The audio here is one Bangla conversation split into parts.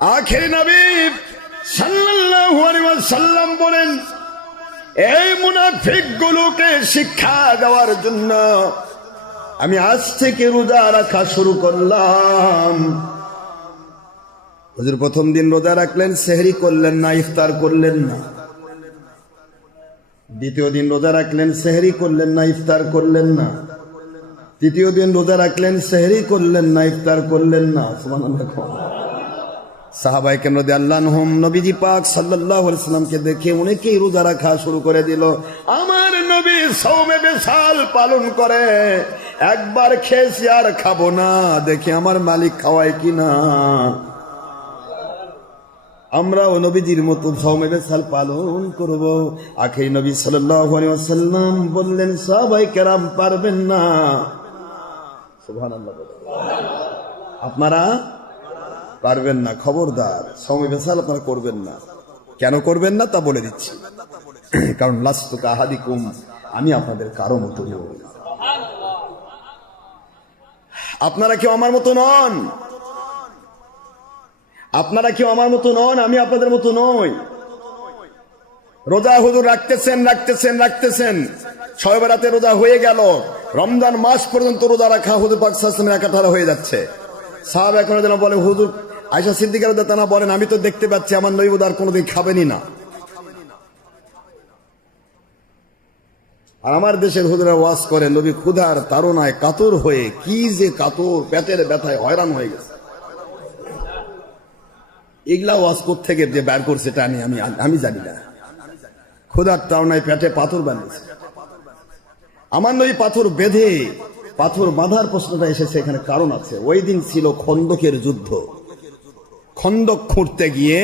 আখেরি নবী সাল্লাল্লাহু আলাইহি ওয়াসাল্লাম বলেন, এই মুনাফিক গুলোকে শিক্ষা দেওয়ার জন্য আমি আজ থেকে রোজা রাখা শুরু করলাম। হুজুর প্রথম দিন রোজা রাখলেন, সেহরি করলেন না, ইফতার করলেন না। দ্বিতীয় দিন রোজা রাখলেন, সেহরি করলেন না, ইফতার করলেন না। তৃতীয় দিন রোজা রাখলেন, সেহরি করলেন না, ইফতার করলেন না। সুবহানাল্লাহ। সাহাবায়ে কেরাম রাদিয়াল্লাহু আনহুম নবীজি পাক সাল্লাল্লাহু আলাইহি ওয়াসাল্লামকে দেখে অনেকেই রোজা রাখা শুরু করে দিল। আমার নবী সওমে বিশাল পালন করে, একবার খেয়েছি আর খাবো না, দেখি আমার মালিক খাওয়ায় কিনা। আমরাও নবীজির মতো সওমে বিশাল পালন করব। আখেরি নবী সাল্লাল্লাহু আলাইহি ওয়াসাল্লাম বললেন, সাহাবায়ে কেরাম পারবেন না। সুবহানাল্লাহ। আপনারা পারবেন না, খবরদার সওমে বিশাল আপনারা করবেন না। কেন করবেন না তা বলে দিচ্ছি। কারণ লাস্তু কাহাদিকুম, আমি আপনাদের কারো মতো নই। আপনারা কেউ আমার মতো নন, আপনারা কেউ আমার মতো নন, আমি আপনাদের মতো নই। রোজা হুজুর রাখতেছেন রাখতেছেন রাখতেছেন, 6 বেলাতে রোজা হয়ে গেল। রমজান মাস পর্যন্ত রোজা রাখা হুজুর পাক সাল্লাল্লাহু আলাইহি ওয়াসাল্লামের একাধারে হয়ে যাচ্ছে। সাহাবা এখন যেন বলে, হুজুর আয়েশা সিদ্দিকা রাদিয়াল্লাহু আনহা বলেন, আমি তো দেখতে পাচ্ছি আমার নবী আর কোনোদিন খাবেনই না। আর আমার দেশের হুজুরা ওয়াজ করে, নবী ক্ষুধার তাড়নায় কাতর হয়ে, কি যে কাতর, পেটের ব্যথায় হয়রান হয়ে গেছে। এগুলা ওয়াজ কোত্থেকে যে বের করছে এটা আমি জানি না। ক্ষুধার তাড়নায় পেটে পাথর বাঁধছে। আমার নবী পাথর বেঁধে, পাথর বাঁধার প্রশ্নটা এসেছে, এখানে কারণ আছে। ওই দিন ছিল খন্দকের যুদ্ধ। খন্দক খুঁড়তে গিয়ে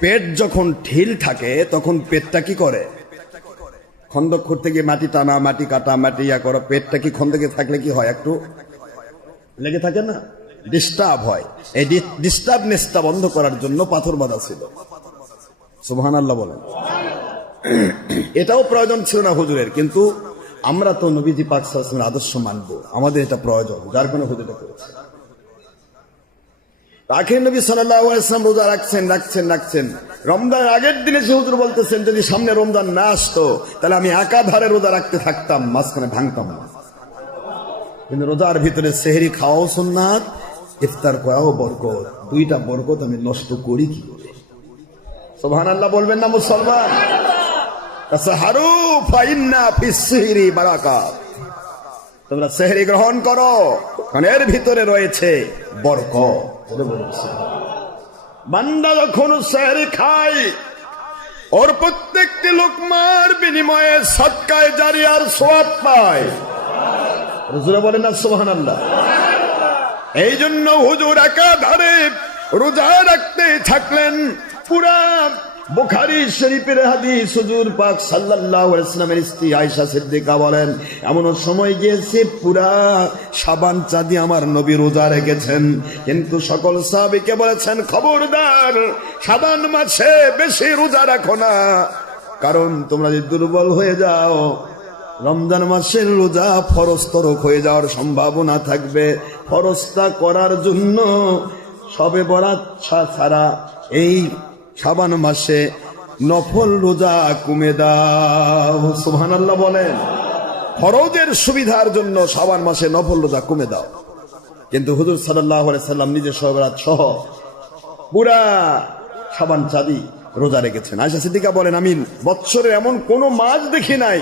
পেট যখন ঢিল থাকে তখন পেটটা কি করে? খন্দক খুঁড়তে গিয়ে মাটি টানা, মাটি কাটা, মাটি ইয়া করা, পেটটা কি খন্দকে থাকলে কি হয়? একটু লেগে থাকে না, ডিস্টার্ব হয়। এই ডিস্টার্বনেসটা বন্ধ করার জন্য পাথর বাঁধা ছিল। সুবহানাল্লাহ বলেন। এটাও প্রয়োজন ছিল না হুজুরের, কিন্তু আমরা তো নবীজি পাক সাল্লাল্লাহু আলাইহি ওয়াসাল্লামের আদর্শ মানবো, আমাদের এটা প্রয়োজন, যার কারণে হুজুর এটা করেছে। আখেরি নবী সাল্লাল্লাহু আলাইহি ওয়াসাল্লাম রোজা রাখছেন। রমজানের আগের দিনে সে হুজুর বলতেছেন, যদি সামনে রমজান না আসতো তাহলে আমি একাধারে রোজা রাখতে থাকতাম, মাঝখানে ভাঙতাম না। কিন্তু রোজার ভিতরে সেহরি খাওয়াও সুন্নাত, ইফতার করাও বরকত। দুইটা বরকত আমি নষ্ট করি কি করে? সুবহানাল্লাহ বলবেন না মুসলমান? তাসাহারু ফাইন্না ফিস সিহরি বারাকাত। তোমরা সেহরি গ্রহণ করো, কারণ এর ভিতরে রয়েছে বরকত। বান্দা যখন সেহরি খায়, ওর প্রত্যেকটি লোকমার বিনিময়ে সদকায়ে জারিয়ার সওয়াব পায়। হুজুরে বলেন না সুবহানাল্লাহ। এই জন্য হুজুর একাধারে রোজা রাখতে থাকলেন। পুরা বুখারী শরীফের হাদিস, হুজুর পাক সাল্লাল্লাহু আলাইহি ওয়াসাল্লামের স্ত্রী আয়েশা সিদ্দিকা বলেন, এমন সময় গিয়েছে পুরা শাবান চাঁদি আমার নবী রোজা রেখেছেন, কিন্তু সকল সাহাবীকে বলেছেন, খবরদার শাবান মাসে বেশি রোজা রাখো না, কারণ তোমরা যদি দুর্বল হয়ে যাও রমজান মাসের রোজা ফরজ তরক হয়ে যাওয়ার সম্ভাবনা থাকবে। ফরজটা করার জন্য শবে বরাত ছাড়া এই শাবান মাসে নফল রোজা কমে দাও। সুবহানাল্লাহ বলেন। ফরজের সুবিধার জন্য শাবান মাসে নফল রোজা কমে দাও। কিন্তু হুজুর সাল্লাল্লাহু আলাইহি সাল্লাম নিজে শবে বরাত সহ পুরা শাবান চাঁদি রোজা রেখেছেন। আয়েশা সিদ্দিকা বলেন, আমি বৎসরের এমন কোন মাস দেখি নাই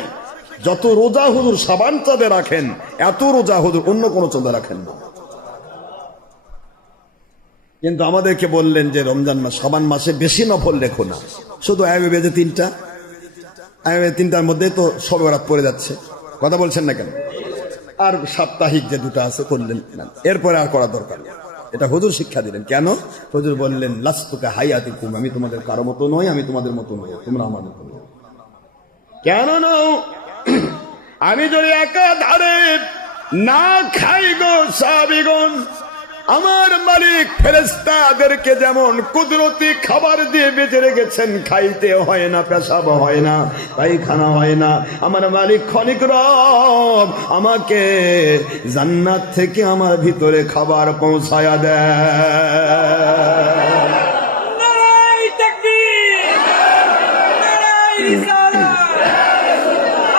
যত রোজা হুজুর শাবান চাঁদে রাখেন, এত রোজা হুজুর অন্য কোন চাঁদে রাখেন না। কিন্তু আমাদেরকে বললেন যে রমজান মাস, শাবান মাসে বেশি নফল লেখো না, শুধু আয়ামে বেজে 3টা, আয়ামে 3টার মধ্যে তো শবে বরাত পড়ে যাচ্ছে। কথা বলছেন না কেন? আর সাপ্তাহিক যে 2টা আছে করলেন না, এরপরে আর করা দরকার নেই। এটা হুজুর শিক্ষা দিলেন। কেন? হুজুর বললেন, লাস্তুকা হায়াতিকুম, আমি তোমাদের কারো মতো নই, আমি তোমাদের মতো নই, তোমরা আমাদের মতো নও। কেন নও? আমি যদি একাধারে না খাই গো সাহাবীগণ, আমার মালিক ফেরেশতাদেরকে যেমন কুদরতি খাবার দিয়ে বেঁচে রেখেছেন, খাইতে হয় না, পেশাব হয় না, পায়খানা হয় না, আমার মালিক খনিক রব আমাকে জান্নাত থেকে আমার ভিতরে খাবার পৌঁছায়া দেয়।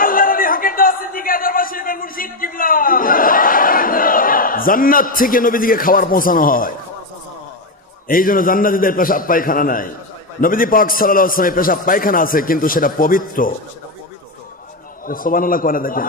আল্লাহ নবী হকের দোয়া সিদ্দিক দরবার শরীফের মুর্শিদ কিবলা। জান্নাত থেকে নবীজিকে খাবার পৌঁছানো হয়। এই জন্য জান্নাতীদের পেশাব পায়খানা নাই। নবীজি পাক সাল্লাল্লাহু আলাইহি ওয়াসাল্লামের পেশাব পায়খানা আছে, কিন্তু সেটা পবিত্র। সুবহানাল্লাহ কোয়া দেখেন।